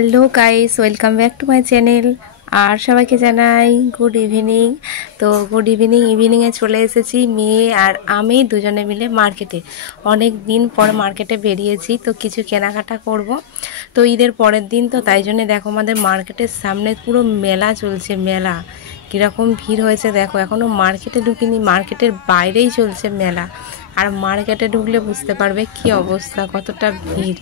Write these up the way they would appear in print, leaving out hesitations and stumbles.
Hello guys, welcome back to my channel. আর সবাইকে জানাই গুড ইভিনিং। তো গুড ইভিনিংয়ে চলে এসেছি মেয়ে আর আমি দুজনে মিলে মার্কেটে। অনেক দিন পর মার্কেটে বেরিয়েছি, তো কিছু কেনাকাটা করব। তো ঈদের পরের দিন, তো তাই জন্য দেখো আমাদের মার্কেটের সামনে পুরো মেলা চলছে। মেলা কীরকম ভিড় হয়েছে দেখো, এখনও মার্কেটে ঢুকিনি, মার্কেটের বাইরেই চলছে মেলা। আর মার্কেটে ঢুকলে বুঝতে পারবে কি অবস্থা, কতটা ভিড়।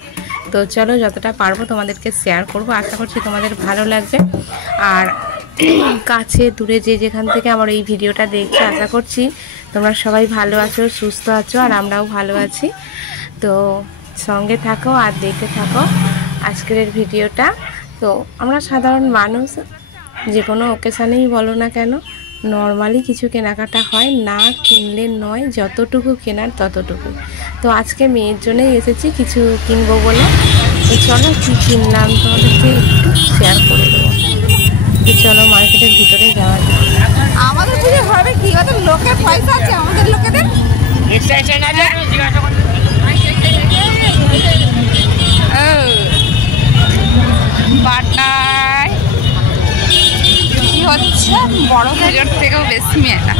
তো চলো যতটা পারবো তোমাদেরকে শেয়ার করব, আশা করছি তোমাদের ভালো লাগবে। আর কাছে দূরে যে যেখান থেকে আমার এই ভিডিওটা দেখছো, আশা করছি তোমরা সবাই ভালো আছো, সুস্থ আছো, আর আমরাও ভালো আছি। তো সঙ্গে থাকো আর দেখতে থাকো আজকের ভিডিওটা। তো আমরা সাধারণ মানুষ, যে কোনো ওকেশানেই বলো না কেন, নর্মালি কিছু কেনাকাটা হয়, না কিনলে নয়, যতটুকু কেনার ততটুকু। তো আজকে মেয়ের জন্যই এসেছি কিছু কিনবো বলে। তো চলো কী কিনলাম তোমাদেরকে একটু শেয়ার করে দেবো। তো চলো মার্কেটের ভিতরে যাওয়া যায়। আমাদের পুজো হবে কি, ওদের লোকের পয়সা আছে, আমাদের লোকেদের বাটায় কি হচ্ছে, বড় পুজোর থেকেও বেশি মেলা।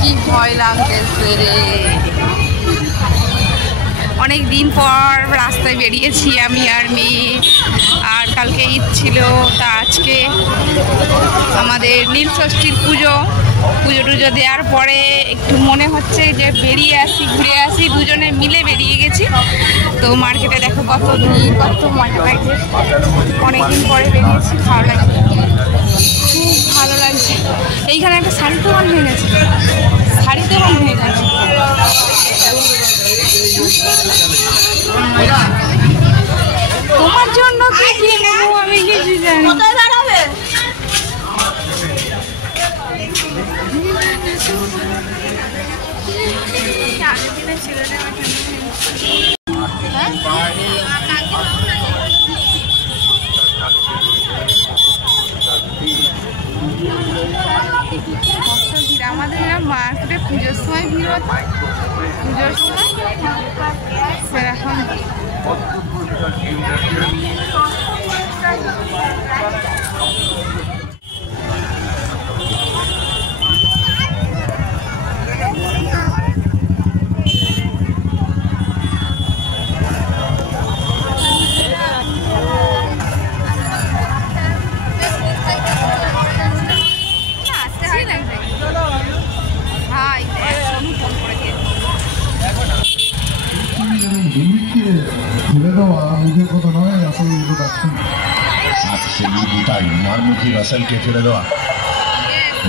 কি ভয় লাগতেছে রে, অনেক দিন পর রাস্তায় বেরিয়েছি আমি আর মেয়ে। আর কালকে ঈদ ছিল, তা আজকে আমাদের নীল ষষ্ঠীর পুজো টুজো দেওয়ার পরে একটু মনে হচ্ছে যে বেরিয়ে আসি, ঘুরে আসি, দুজনে মিলে বেরিয়ে গেছি। তো মার্কেটে দেখো কত ভিড়, কত মজা লাগছে, অনেকদিন পরে বেরিয়েছি, ভালো লাগছে, খুব ভালো লাগছে। এইখানে একটা শাড়ি দোকান হয়ে গেছে, তোমার জন্য কি কি নেবো আমি কিছু জানি। আমাদের মার্কেটে পুজোর সময় ভিড় হতো, পুজোর সময় সেরকম।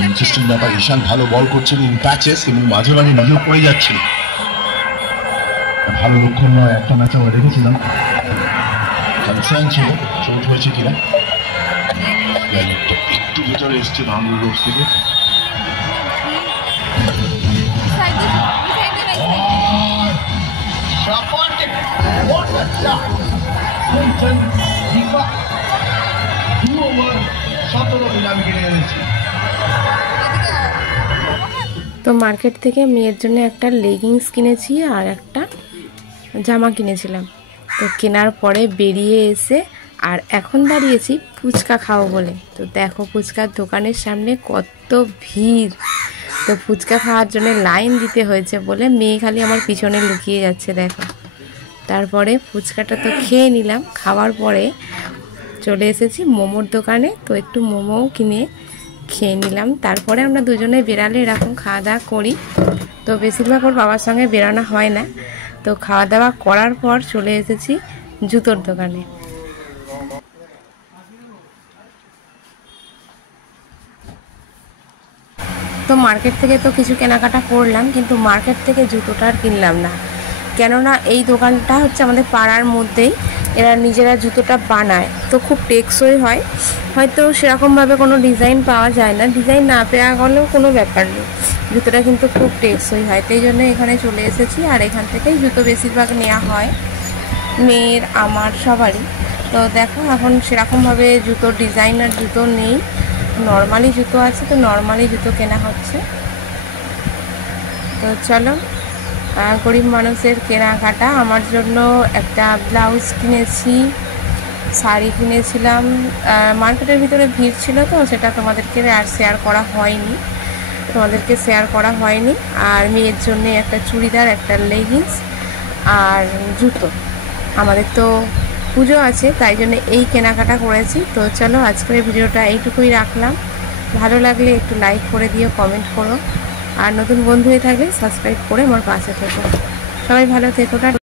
ইন্টারেস্টিং ব্যাপার, ঈশান ভালো বল করছেন ইন প্যাচেস এবং মাঝে মাঝে নিজেও পড়ে যাচ্ছিল। ভালো লক্ষণ নয়, একটা ম্যাচ আমরা দেখেছিলাম, কনসার্ন ছিল চোট হয়েছে কিনা। একটু ভিতরে এসছে বাউন্ডারি রোড থেকে, তো মার্কেট থেকে মেয়ের জন্য একটা লেগিংস কিনেছি আর একটা জামা কিনেছিলাম। তো কেনার পরে বেরিয়ে এসে আর এখন দাঁড়িয়েছি ফুচকা খাবো বলে। তো দেখো ফুচকার দোকানের সামনে কত ভিড়। তো ফুচকা খাওয়ার জন্য লাইন দিতে হয়েছে বলে মেয়ে খালি আমার পিছনে লুকিয়ে যাচ্ছে দেখো। তারপরে ফুচকাটা তো খেয়ে নিলাম, খাওয়ার পরে চলে এসেছি মোমোর দোকানে। তো একটু মোমোও কিনে খেয়ে নিলাম। তারপরে আমরা দুজনে বেরালে এরকম খাওয়া দাওয়া করি। তো বেশিরভাগ ওর বাবার সঙ্গে বেরানো হয় না। তো খাওয়া দাওয়া করার পর চলে এসেছি জুতোর দোকানে। তো মার্কেট থেকে তো কিছু কেনাকাটা করলাম, কিন্তু মার্কেট থেকে জুতোটা আর কিনলাম না, কেননা এই দোকানটা হচ্ছে আমাদের পাড়ার মধ্যেই, এরা নিজেরা জুতোটা বানায়। তো খুব টেকসই হয়, হয়তো সেরকমভাবে কোনো ডিজাইন পাওয়া যায় না, ডিজাইন না পাওয়া গেলেও কোনো ব্যাপার নেই, জুতোটা কিন্তু খুব টেকসই হয়। তাই জন্য এখানে চলে এসেছি। আর এখান থেকেই জুতো বেশিরভাগ নেওয়া হয়, মেয়ের আমার সবারই। তো দেখো এখন সেরকমভাবে জুতোর ডিজাইনার জুতো নেই, নর্মালি জুতো আছে, তো নর্মালি জুতো কেনা হচ্ছে। তো চলো, গরিব মানুষের কেনাকাটা। আমার জন্য একটা ব্লাউজ কিনেছি, শাড়ি কিনেছিলাম। মার্কেটের ভিতরে ভিড় ছিল, তো সেটা তোমাদেরকে আর শেয়ার করা হয়নি, আর মেয়ের জন্য একটা চুড়িদার, একটা লেগিংস আর জুতো। আমাদের তো পুজো আছে, তাই জন্য এই কেনাকাটা করেছি। তো চলো, আজকের ভিডিওটা এইটুকুই রাখলাম। ভালো লাগলে একটু লাইক করে দিও, কমেন্ট করো, আর নতুন বন্ধু হয়ে থাকলে সাবস্ক্রাইব করে আমার পাশে থেকো। সবাই ভালো থেকো।